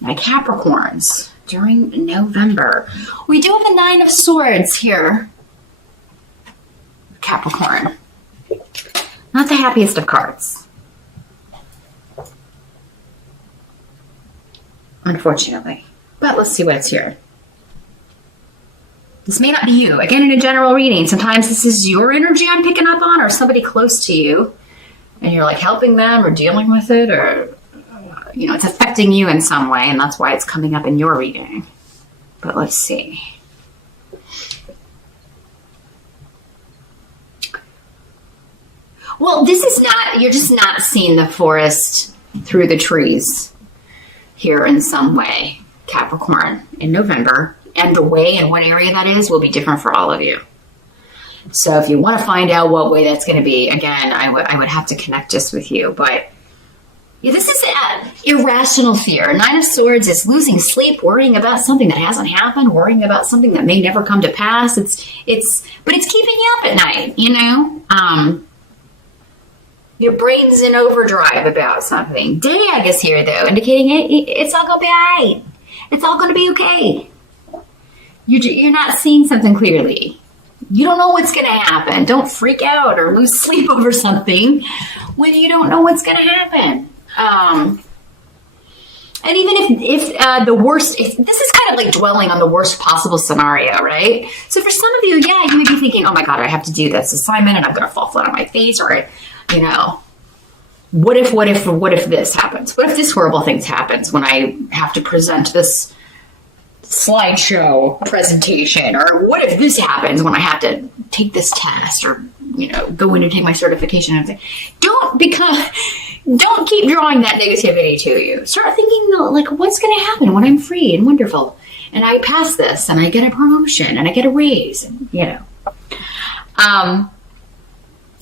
my Capricorns during November. We do have the Nine of Swords here. Capricorn. Not the happiest of cards. Unfortunately. But let's see what's here. This may not be you. Again, in a general reading, sometimes this is your energy I'm picking up on, or somebody close to you, and you're like helping them or dealing with it, or you know, it's affecting you in some way, and that's why it's coming up in your reading. But let's see. Well, this is not, you're just not seeing the forest through the trees here in some way, Capricorn, in November. And the way and what area that is will be different for all of you. So if you want to find out what way that's going to be, again, I would have to connect just with you. But yeah, this is irrational fear. Nine of Swords is losing sleep, worrying about something that hasn't happened, worrying about something that may never come to pass. But it's keeping you up at night, you know? Your brain's in overdrive about something. Day, I guess, here, though, indicating it's all going to be all right. It's all going to be okay. You're not seeing something clearly. You don't know what's going to happen. Don't freak out or lose sleep over something when you don't know what's going to happen. And even if the worst, this is kind of like dwelling on the worst possible scenario, right? So for some of you, yeah, you may be thinking, oh my God, I have to do this assignment and I'm going to fall flat on my face, or, you know, what if this happens? What if this horrible thing happens when I have to present this slideshow presentation? Or what if this happens when I have to take this test, or, you know, go in and take my certification and everything? Don't keep drawing that negativity to you. Start thinking, like, what's going to happen when I'm free and wonderful and I pass this and I get a promotion and I get a raise, and, you know.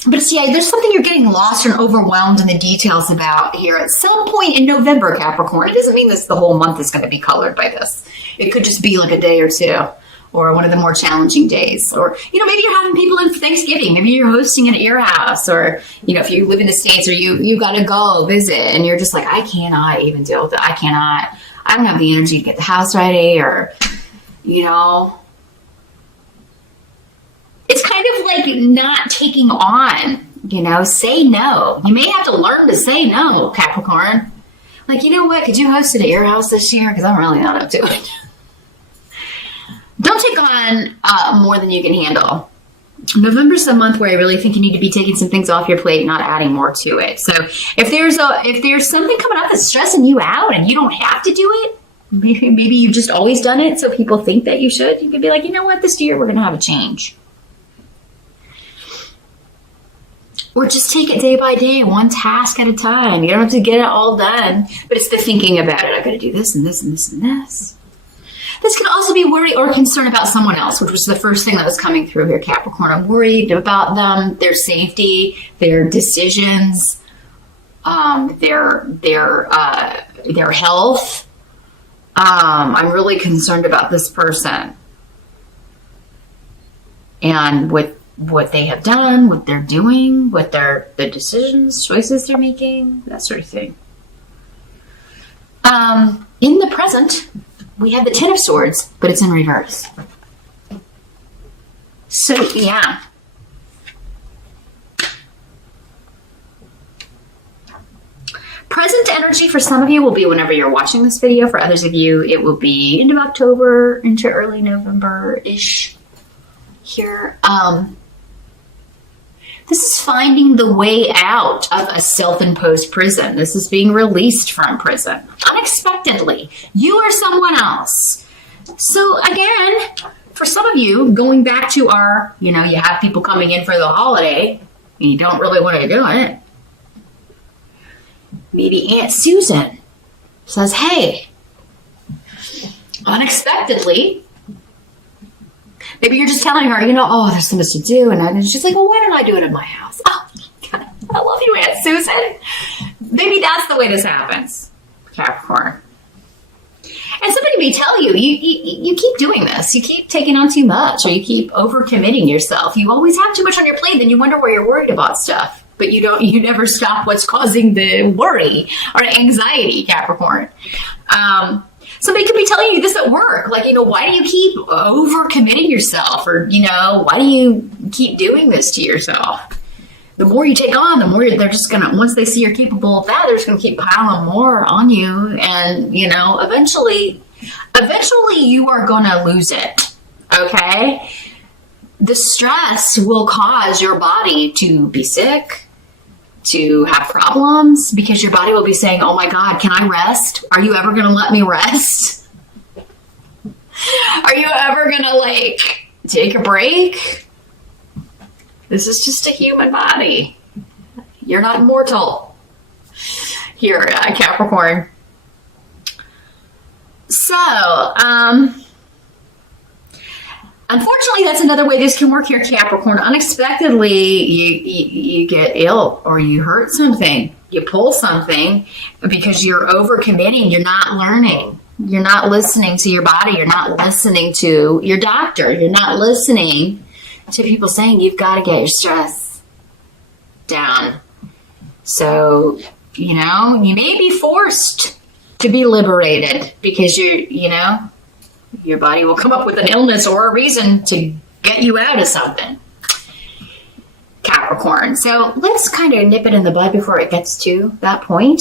But see, there's something you're getting lost and overwhelmed in the details about here at some point in November, Capricorn. It doesn't mean the whole month is going to be colored by this. It could just be like a day or two, or one of the more challenging days. Or, you know, maybe you're having people in for Thanksgiving. Maybe you're hosting it at your house, or, you know, if you live in the States, or you got to go visit and you're just like, I cannot even deal with it. I don't have the energy to get the house ready, or, you know. It's kind of like not taking on, you know, say no. You may have to learn to say no, Capricorn. Like, you know what? Could you host it at your house this year? Because I'm really not up to it. Don't take on more than you can handle. November's the month where I really think you need to be taking some things off your plate, not adding more to it. So if there's something coming up that's stressing you out and you don't have to do it, maybe you've just always done it so people think that you should, you could be like, you know what? This year we're going to have a change. Or just take it day by day, one task at a time. You don't have to get it all done, but it's the thinking about it. I've got to do this and this and this and this. This could also be worry or concern about someone else, which was the first thing that was coming through here, Capricorn. I'm worried about them, their safety, their decisions, their health. I'm really concerned about this person and with what they have done, what they're doing, what the decisions, choices they're making, that sort of thing. In the present, we have the Ten of Swords, but it's in reverse. So, yeah. Present energy for some of you will be whenever you're watching this video. For others of you, it will be end of October into early November-ish here. This is finding the way out of a self-imposed prison. This is being released from prison unexpectedly. You or someone else. So again, for some of you, going back to our, you know, you have people coming in for the holiday and you don't really want to do it. Maybe Aunt Susan says, hey, unexpectedly, maybe you're just telling her, you know, oh, there's so much to do. And she's like, well, why don't I do it in my house? Oh, God, I love you, Aunt Susan. Maybe that's the way this happens, Capricorn. And somebody may tell you, you keep doing this. You keep taking on too much, or you keep overcommitting yourself. You always have too much on your plate. Then you wonder why you're worried about stuff. But you never stop what's causing the worry or anxiety, Capricorn. telling you this at work? Like, why do you keep overcommitting yourself? Or, why do you keep doing this to yourself? The more you take on, the more they're just going to, once they see you're capable of that, they're just going to keep piling more on you. And, eventually you are going to lose it. Okay? The stress will cause your body to be sick, to have problems, because your body will be saying, oh my God, can I rest? Are you ever going to let me rest? Are you ever going to take a break? This is just a human body. You're not immortal here, Capricorn. So, unfortunately, that's another way this can work here, Capricorn. Unexpectedly, you get ill or you hurt something. You pull something because you're overcommitting. You're not learning. You're not listening to your body. You're not listening to your doctor. You're not listening to people saying you've got to get your stress down. So, you may be forced to be liberated because your body will come up with an illness or a reason to get you out of something, Capricorn. So let's kind of nip it in the bud before it gets to that point.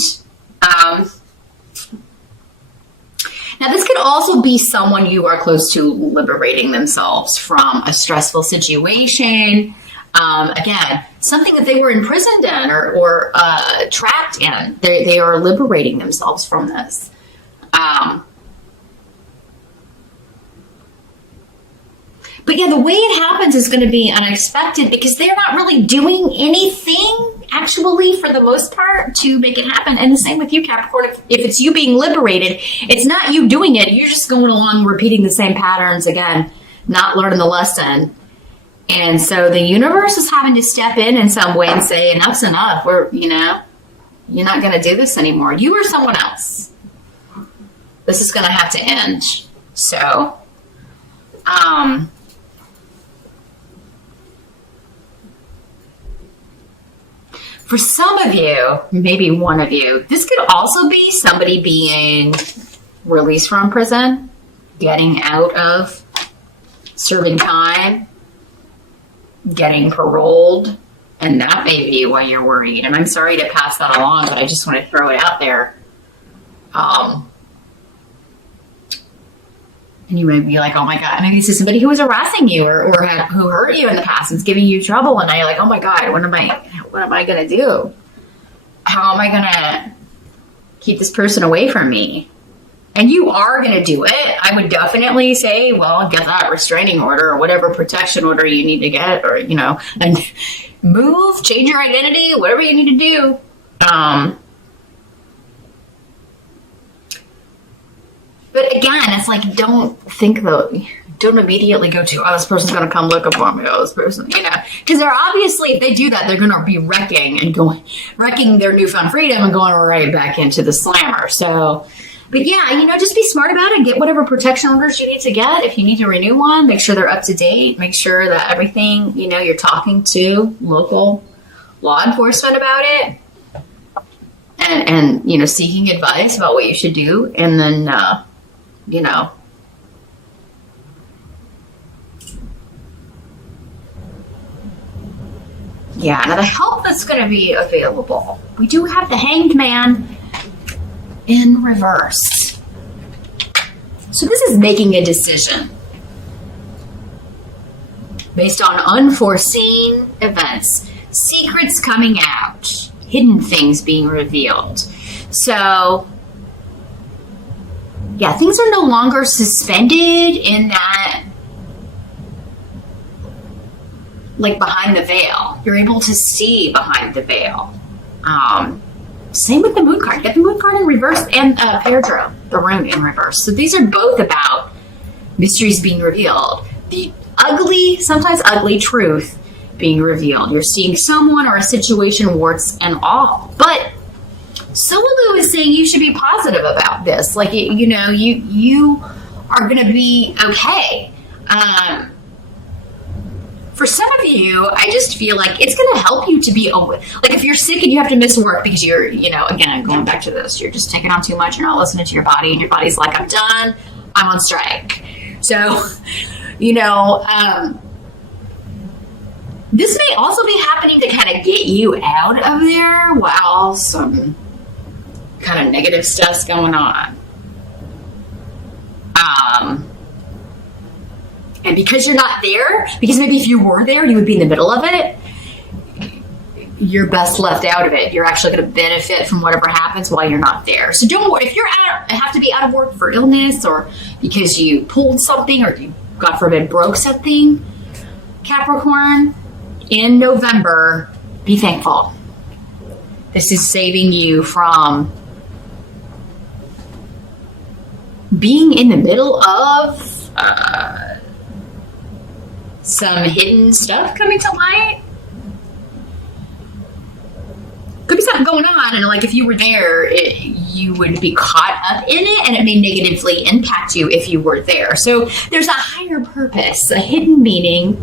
Now, this could also be someone you are close to liberating themselves from a stressful situation. Again, something that they were imprisoned in or trapped in. They are liberating themselves from this. But yeah, the way it happens is going to be unexpected because they're not really doing anything actually for the most part to make it happen. And the same with you, Capricorn. If it's you being liberated, it's not you doing it. You're just going along repeating the same patterns again, not learning the lesson. And so the universe is having to step in some way and say, enough's enough. You're not going to do this anymore. You or someone else. This is going to have to end. So, for some of you, maybe one of you, this could also be somebody being released from prison, getting out of serving time, getting paroled, and that may be why you're worried. And I'm sorry to pass that along, but I just want to throw it out there. And you might be like, oh my God, maybe this is somebody who was harassing you or who hurt you in the past and is giving you trouble. And now you're like, oh my God, what am I going to do? How am I going to keep this person away from me? And you are going to do it. I would definitely say, well, get that restraining order or whatever protection order you need to get, or, and move, change your identity, whatever you need to do. But again, it's like, don't immediately go to, oh, this person's going to come looking for me. Oh, this person, because they're obviously, if they do that, they're going to be wrecking their newfound freedom and going right back into the slammer. So, but yeah, just be smart about it. Get whatever protection orders you need to get. If you need to renew one, make sure they're up to date. Make sure that everything, you're talking to local law enforcement about it. And seeking advice about what you should do. And then, yeah, now the help that's going to be available. We do have the Hanged Man in reverse. So this is making a decision based on unforeseen events, secrets coming out, hidden things being revealed. So, yeah, things are no longer suspended in that, like, behind the veil. You're able to see behind the veil. Same with the Moon card. Get the Moon card in reverse and Pedro, the rune in reverse. So these are both about mysteries being revealed. The sometimes ugly truth being revealed. You're seeing someone or a situation, warts and all. But Solu is saying you should be positive about this. Like, you are going to be okay. For some of you, I just feel like it's going to help you to be aware. Like, if you're sick and you have to miss work because you're, again, going back to this, you're just taking on too much, you're not listening to your body, and your body's like, I'm done. I'm on strike. So, you know, this may also be happening to kind of get you out of there while some kind of negative stuff's going on. And because you're not there, because maybe if you were there, you would be in the middle of it, you're best left out of it. You're actually going to benefit from whatever happens while you're not there. So don't worry. If you're have to be out of work for illness or because you pulled something or you, God forbid, broke something, Capricorn, in November, be thankful. This is saving you from being in the middle of some hidden stuff coming to light. Could be something going on, and like if you were there, you would be caught up in it, and it may negatively impact you if you were there. So there's a higher purpose, a hidden meaning.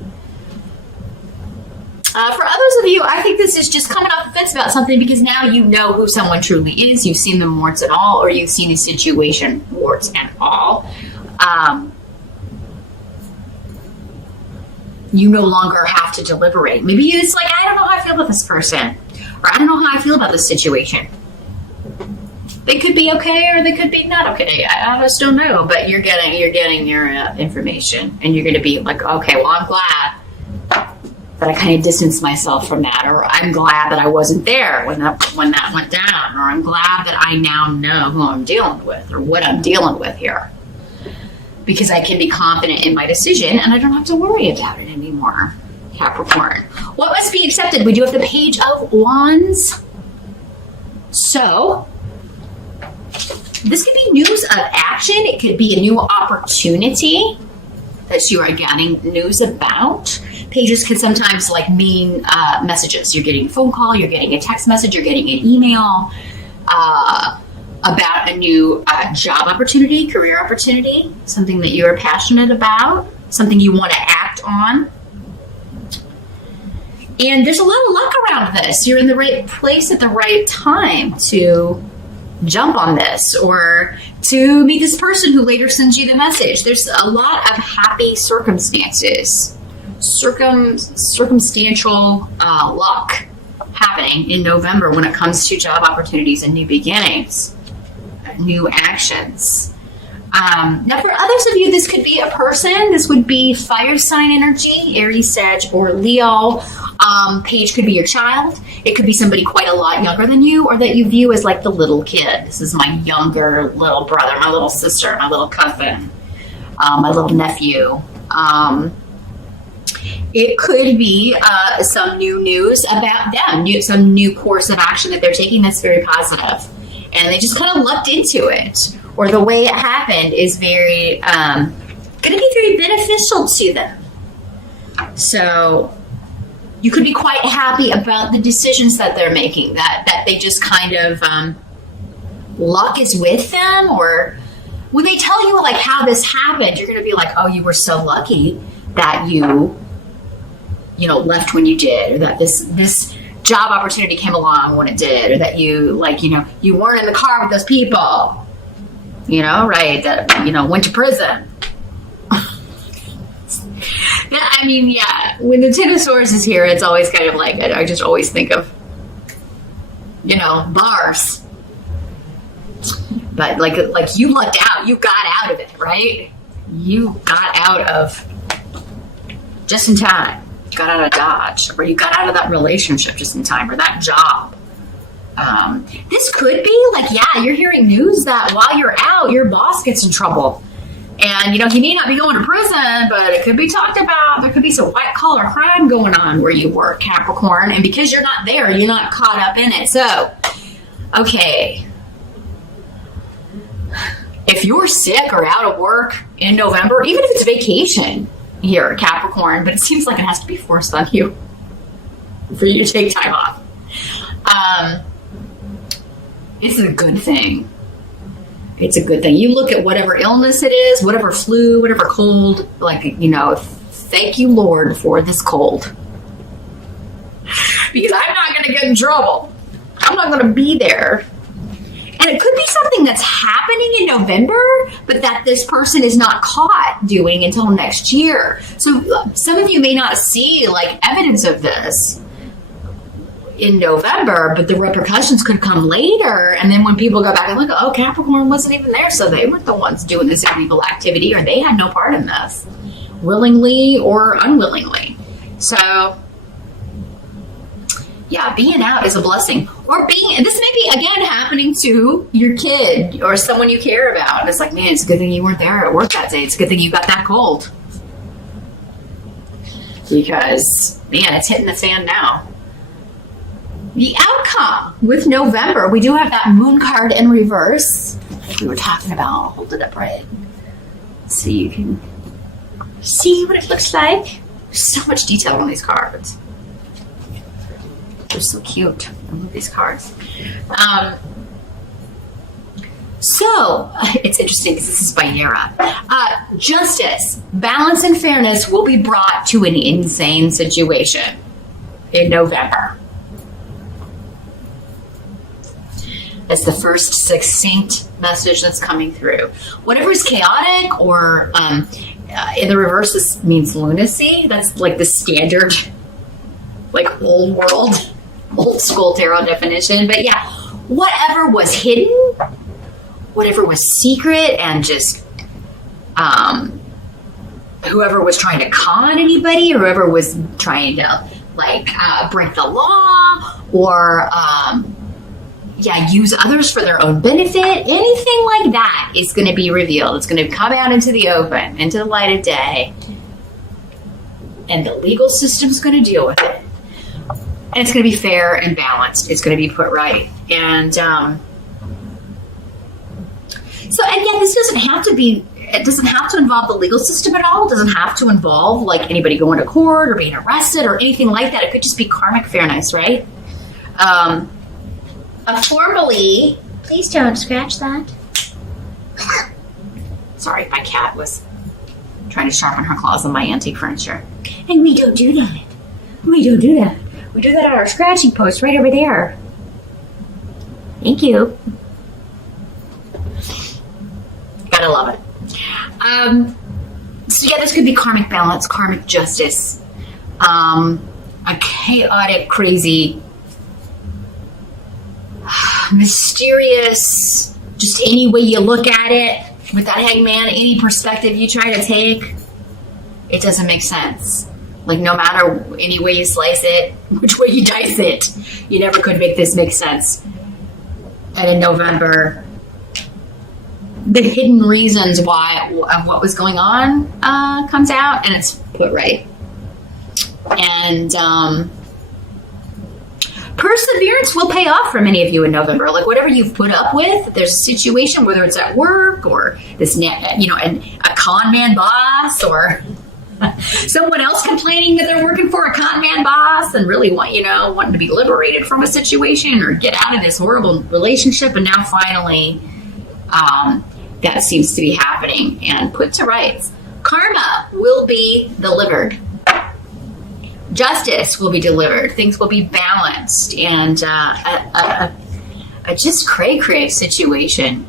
For others of you, I think this is just coming off the fence about something because now you know who someone truly is. You've seen them warts and all, or you've seen the situation warts and all. You no longer have to deliberate. Maybe it's like, I don't know how I feel about this person, or I don't know how I feel about this situation. They could be okay, or they could be not okay. I just don't know. But you're getting your information, and you're going to be like, okay, well, I'm glad that I kind of distanced myself from that, or I'm glad that I wasn't there when that went down, or I'm glad that I now know who I'm dealing with or what I'm dealing with here, because I can be confident in my decision and I don't have to worry about it anymore. Capricorn, what must be accepted? We do have the Page of Wands. So this could be news of action. It could be a new opportunity that you are getting news about. Pages can sometimes like mean messages. You're getting a phone call, you're getting a text message, you're getting an email about a new job opportunity, career opportunity, something that you are passionate about, something you want to act on. And there's a lot of luck around this. You're in the right place at the right time to jump on this or to meet this person who later sends you the message. There's a lot of happy circumstances, circumstantial luck happening in November when it comes to job opportunities and new beginnings, new actions. Now for others of you, this could be a person. This would be fire sign energy, Aries, Sag, or Leo. Page could be your child. It could be somebody quite a lot younger than you, or that you view as like the little kid. This is my younger little brother, my little sister, my little cousin, my little nephew. It could be some new news about them, some new course of action that they're taking that's very positive, and they just kind of lucked into it, or the way it happened is very going to be very beneficial to them. So you could be quite happy about the decisions that they're making, that they just kind of luck is with them, or when they tell you like how this happened, you're going to be like, oh, you were so lucky that you left when you did, or that this job opportunity came along when it did, or that you you weren't in the car with those people, right, that, went to prison. I mean, yeah, when the Ten of Swords is here, it's always kind of like, I just always think of, bars. But like you lucked out, you got out of it, right? You got out of just in time. You got out of Dodge, or you got out of that relationship just in time, or that job. This could be like, yeah, you're hearing news that while you're out, your boss gets in trouble. And, he may not be going to prison, but it could be talked about. There could be some white-collar crime going on where you work, Capricorn. And because you're not there, you're not caught up in it. So, okay. If you're sick or out of work in November, even if it's vacation here, Capricorn, but it seems like it has to be forced on you for you to take time off. It's a good thing. It's a good thing. You look at whatever illness it is, whatever flu, whatever cold, thank you, Lord, for this cold. Because I'm not going to get in trouble. I'm not going to be there. And And it could be something that's happening in November, but that this person is not caught doing until next year. So some of you may not see like evidence of this in November, but the repercussions could come later. And then when people go back and look, oh, Capricorn wasn't even there, so they weren't the ones doing this illegal activity, or they had no part in this, willingly or unwillingly. So yeah, being out is a blessing. Or and this may be, again, happening to your kid or someone you care about. And it's like, man, it's a good thing you weren't there at work that day. It's a good thing you got that cold. Because, man, it's hitting the fan now. The outcome with November, we do have that moon card in reverse, like we were talking about. I'll hold it up right so you can see what it looks like. There's so much detail on these cards. They're so cute. I love these cards. So, it's interesting because this is by Yara. Justice, balance, and fairness will be brought to an insane situation in November. That's the first succinct message that's coming through. Whatever is chaotic or in the reverse, this means lunacy. That's like the standard, like old world, old school tarot definition. But yeah, whatever was hidden, whatever was secret, and just whoever was trying to con anybody, or whoever was trying to like break the law, or use others for their own benefit, anything like that is going to be revealed. It's going to come out into the open, into the light of day, and the legal system's going to deal with it. And it's going to be fair and balanced. It's going to be put right. And so, again, this doesn't have to be, it doesn't have to involve the legal system at all. It doesn't have to involve like anybody going to court or being arrested or anything like that. It could just be karmic fairness, right? Formally, please don't scratch that. Sorry, my cat was trying to sharpen her claws on my antique furniture. And we don't do that. We don't do that. We do that at our scratching post right over there. Thank you. Gotta love it. So yeah, this could be karmic balance, karmic justice, a chaotic, crazy, mysterious, just any way you look at it, with that hangman, any perspective you try to take, it doesn't make sense. Like, no matter any way you slice it, which way you dice it, you never could make this make sense. And in November, the hidden reasons why of what was going on comes out, and it's put right. And perseverance will pay off for many of you in November. Like, whatever you've put up with, there's a situation, whether it's at work or this, and a con man boss, or someone else complaining that they're working for a con man boss and really wanting to be liberated from a situation or get out of this horrible relationship. And now finally, that seems to be happening and put to rights. Karma will be delivered. Justice will be delivered. Things will be balanced, and a just cray-cray situation